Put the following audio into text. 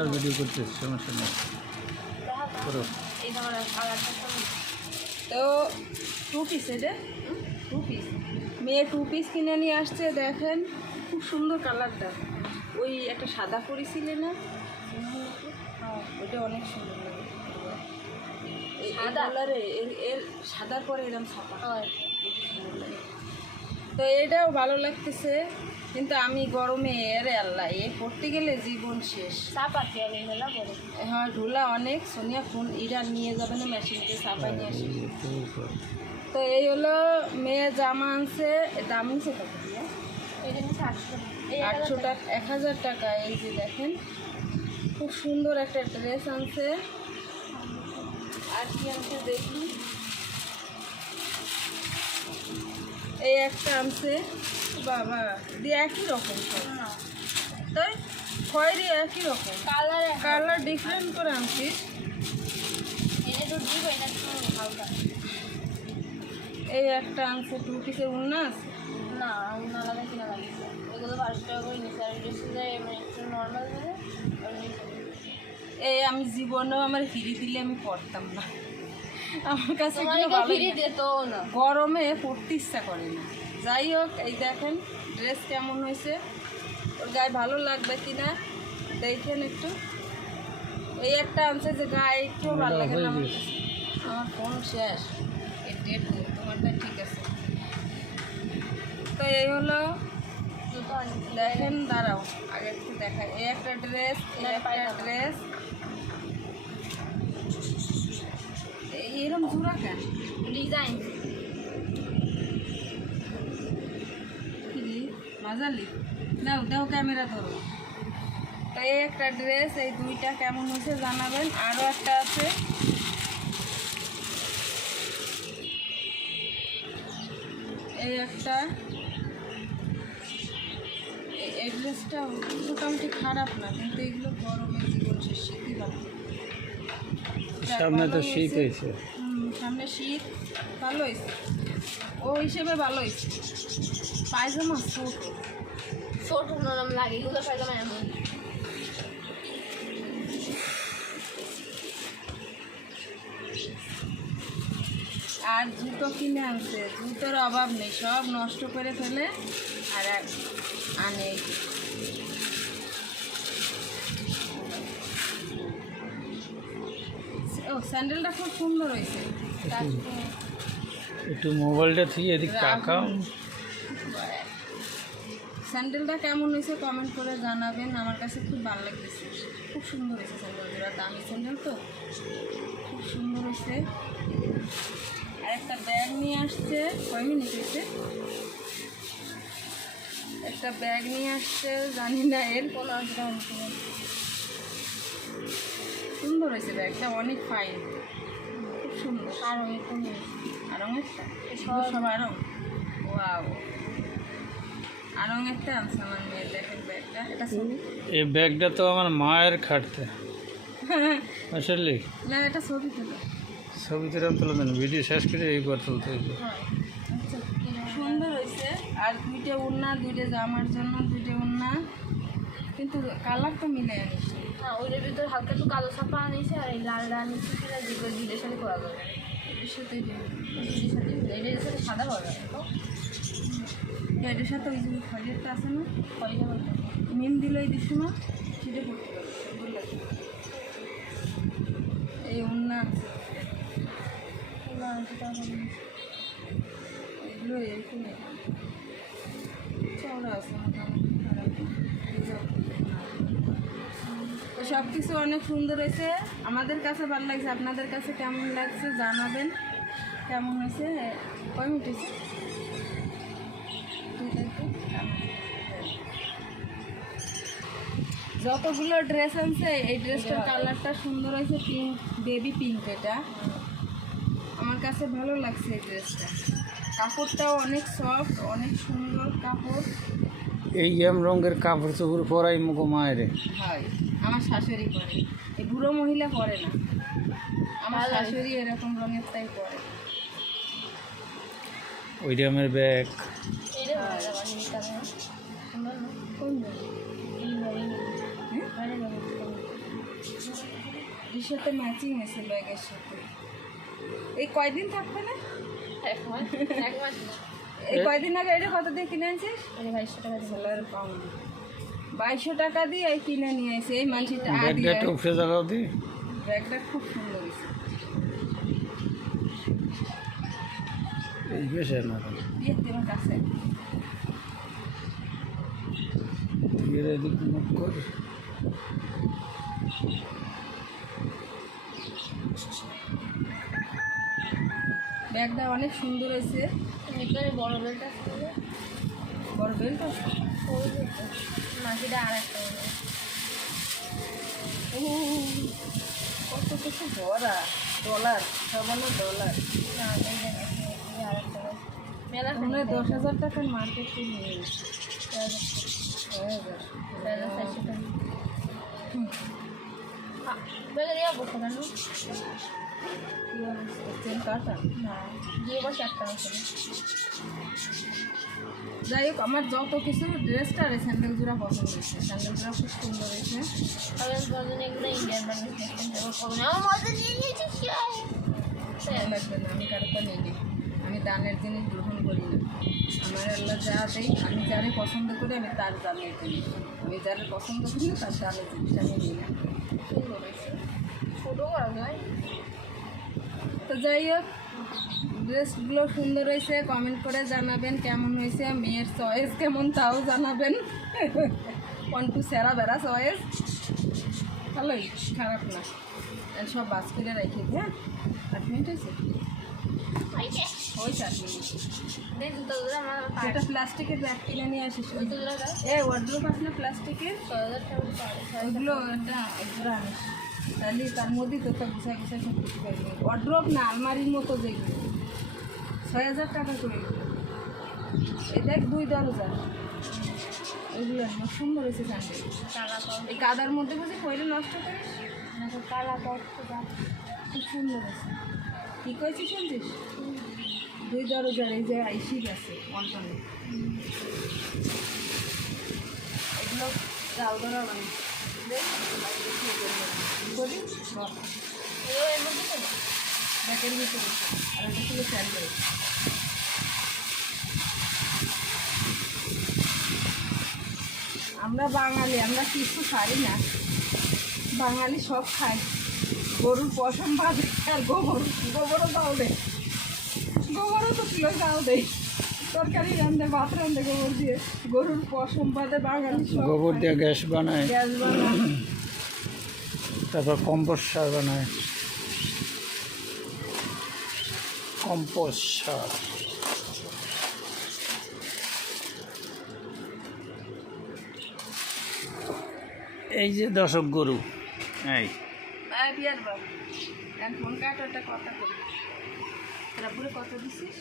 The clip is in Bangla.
আপনার ভিডিও করতে সমস্যা নেই করো। তো 2 পিস এটা 2 পিস মেয়ে 2 পিস কিনে নিয়ে আসছে। দেখেন খুব সুন্দর কালারটা, ওই একটা সাদা পরেছিলে না, ওইটা অনেক সুন্দর লাগে। এই কালারে এর সাদার পরে এরকম ছাপা হয়, সুন্দর লাগে। তো এটাও ভালো লাগতেছে, কিন্তু আমি গরমে এরে আল্লাহ এ পড়তে গেলে জীবন শেষ। চাপাতি হ্যাঁ ঢোলা অনেক। সোনিয়া ফোন ইরা নিয়ে যাবে না, মেশিনকে চাপাই নিয়ে আসে। তো এই হলো মেয়ে জামা আনছে, দাম নিচ্ছে কত দিয়ে? 800 টাকা, 1000 টাকা। এই যে দেখেন খুব সুন্দর একটা ড্রেস আনছে। আর কি আনছে দেখি, এই একটা আনছে বাবা দিয়ে একই রকম তাই খয়েরি একই রকম কালার ডিফারেন্ট করে আনছিস। এই একটা আনছে 2 পিসের উন্না আছে না, উন্না আলাদা কিনা লাগছে, এগুলো 500 টাকা করে নিচ্ছে। আর একটু নর্মাল মানে এই আমি জীবনেও আমার ফিরি দিলে আমি পড়তাম না, আমার কাছে গরমে পড়তে ইচ্ছা করে না। যাই হোক এই দেখেন ড্রেস কেমন হয়েছে, ওর গায়ে ভালো লাগবে কিনা দেখেন একটু। এই একটা আনছে যে গায়ে একটু ভালো লাগে না। আমার ফোন শেষ, এই ডেট তোমারটা ঠিক আছে। তো এই হলো দেখেন, দাঁড়াও আগে একটু দেখাই। এই একটা ড্রেস, এই একটা ড্রেস, এরকম জোড়া কেন ডিজাইন মাজালি দাও দাও ক্যামেরা ধরো। তো এই একটা ড্রেস, এই দুইটা কেমন হয়েছে জানাবেন। আরও একটা আছে, এই একটা, এই ড্রেসটা মোটামুটি খারাপ না, কিন্তু এগুলো গরমের জীবন শেষ, শীতই ভালো। সামনে তো শীত হয়েছে, সামনে শীত, ভালো হয়েছে ও হিসেবে ভালো হয়েছে। পায়জামা ছোট ছোট নরম লাগে এগুলো পায়জামা এমন। আর জুতো কিনে আনছে, জুতোর অভাব নেই, সব নষ্ট করে ফেলে আর আনে। ও স্যান্ডেলটা খুব সুন্দর হয়েছে। একটু মোবাইলটা থেকে এদিক তাকাও। স্যান্ডেলটা কেমন হয়েছে কমেন্ট করে জানাবেন, আমার কাছে খুব ভালো লাগতেছে, খুব সুন্দর হয়েছে স্যান্ডেলটা, দামি স্যান্ডেল তো খুব সুন্দর হয়েছে। আর একটা ব্যাগ নিয়ে আসছে, কয় মিনিট হয়েছে, একটা ব্যাগ নিয়ে আসছে, জানি না এর কোনো সুন্দর হয়েছে ব্যাগটা, অনেক ফাইন, খুব সুন্দর। আর আরং একটা সব আরং, ওয়াও আরং একটা আনছে আমার মেয়ের। দেখেন ব্যাগটা, এটা এই ব্যাগটা তো আমার মায়ের খাটতে আসলে না, এটা ছবি তুলে, ছবি তুলে দেন, ভিডিও শেষ করে এইবার তুলতে হয়েছে। আচ্ছা সুন্দর হয়েছে। আর দুইটা উন্না, দুইটা জামার জন্য দুইটা উন্না, কিন্তু কালার তো মিলে আনিস না, ওইটার ভিতরে হালকা একটু কালো ছাপা আনিছে, আর এই লালটা আনিছে সেটা যেগুলো দুইটার সাথে করা যাবে, এটার সাথে এটার সাথে সাদা করা যাবে তো, এটার সাথে ওই যে খয়েরটা আছে না, খয়েরটা মিম দিলেই দিস না, সেটা করতে পারবে, সুন্দর লাগে। এই উন্না এগুলো এরকম চওড়া আছে মোটামুটি, তো সব কিছু অনেক সুন্দর হয়েছে, আমাদের কাছে ভালো লাগছে। আপনাদের কাছে কেমন লাগছে জানাবেন, কেমন হয়েছে, কয় মিনিট হয়েছে। যতগুলো ড্রেস আনছে এই ড্রেসটার কালারটা সুন্দর হয়েছে, পিঙ্ক, বেবি পিঙ্ক, এটা আমার কাছে ভালো লাগছে এই ড্রেসটা। কাপড়টাও অনেক সফট, অনেক সুন্দর কাপড়। এই রঙের কাপড় চোপড় পরাই মুখো মায়ের হয়, আমার শাশুড়ি পরে, এই বুড়ো মহিলা পরে না, আমার শাশুড়ি এরকম রঙের তাই পরে। ওই রকমের ব্যাগ এর সাথে ম্যাচিং হয়েছে ব্যাগের সাথে। এই কয়দিন থাকবে না? এক মাস না। এই কয়দিন আগে এটা কত দিয়ে কিনে আনছিস? 2200 টাকা দিয়ে। সোলার পাউন্ড 2200 টাকা দিয়ে এই কিনে নিয়ে এসে এই মানুষটা ব্যাগটা একটু উপরে জায়গাও দিই। ব্যাগটা খুব সুন্দর হয়েছে। এই বেশি না বিয়ের তোমার কাছে বিয়ের এদিক মুখ করে ব্যাগটা অনেক সুন্দর হয়েছে। ভিতরে বড় বেলটা আছে, বড় বেল্ট আছে। ওই বেলটা মাটিটা আর একটা হবে। ও কত কিছু ভরা ডলার, সামান্য ডলার। না এই দেখেন আর একটা আছে। মেলা মনে হয় 10,000 টাকার মার্কেট নিয়ে এসেছে। 4,400 টাকা। বেলা দিয়ে বসে কেন? চেন কাটা। না দিয়ে বসে একটা আছে। যাই হোক আমার যত কিছু ড্রেসটা আর স্যান্ডেল জোড়া পছন্দ হয়েছে। স্যান্ডেল জোড়া খুব সুন্দর হয়েছে। আমি বললেন এগুলো ইন্ডিয়ান বানিয়ে আমার মজা নিয়ে নিয়েছিস ভালো লাগবে না, আমি কারোটা নিই নি। আমি দানের জিনিস গ্রহণ করি না। আমার আল্লাহ যা দেয়, আমি যারে পছন্দ করি আমি তার দানের জিনিস, আমি যারে পছন্দ করি না তার দানের জিনিস আমি নিই না। সুন্দর হয়েছে। ছোটো করা যায়। তো যাই হোক ড্রেসগুলো সুন্দর হয়েছে, কমেন্ট করে জানাবেন কেমন হয়েছে। মেয়ের চয়েস কেমন তাও জানাবেন। কন্টু সেরা বেড়া চয়েস ভালোই, খারাপ না। আর সব বাস করে রেখে দিই। হ্যাঁ 8 মিনিট হয়েছে, ওই 4 মিনিট। দেখ জুতোগুলো আমার এটা প্লাস্টিকের ব্যাগ কিনে নিয়ে আসিস। জুতোগুলো দাও। এ ওয়ার্ড্রোব আছে না প্লাস্টিকের, 6,000 টাকা দিয়ে পাওয়া যায়। ওইগুলো একটা একজোড়া আনিস, তাহলে তার মধ্যে তো গুছাই গুছাই সব কিছু পাইবি। ওয়ার্ড্রোব না, আলমারির মতো যেগুলো 6,000 টাকা করে। এই দেখ 2 দরজা, ওইগুলো অনেক সুন্দর হয়েছে স্যান্ডেল। কালা পাও এই কাদার মধ্যে বুঝি পয়লে নষ্ট করিস, না তো কালা পাও তো দাও। খুব সুন্দর হয়েছে। কী করেছিস শুনছিস? 2 দরজার এই যে আইসি গেছে অন্টনে, এগুলো চাল ধরা মানে দেখ বলি বল। এগুলো এর মধ্যে তো না। ব্যাগের ভিতরে আর একটা ছিল স্যান্ডেল। আমরা বাঙালি, আমরা কিছু ছাড়ি না, বাঙালি সব খাই। গরুর পশম বাদে আর গোবরও দাও দেয়, গোবরও তো কিলো দাও দেয়। তরকারি রান্ধে, ভাত রান্ধে গোবর দিয়ে। গরুর পশম বাদে বাঙালি সব গোবর খায়। দিয়ে গ্যাস বানায়, গ্যাস বানায়। তারপর কম্পোস্ট সার বানায়। কম্পোস্ট সার এই যে দর্শক গরু এই বিয়ার বাবু এখন ফোন কাটো, একটা কথা করি। তারপরে কত দিছিস?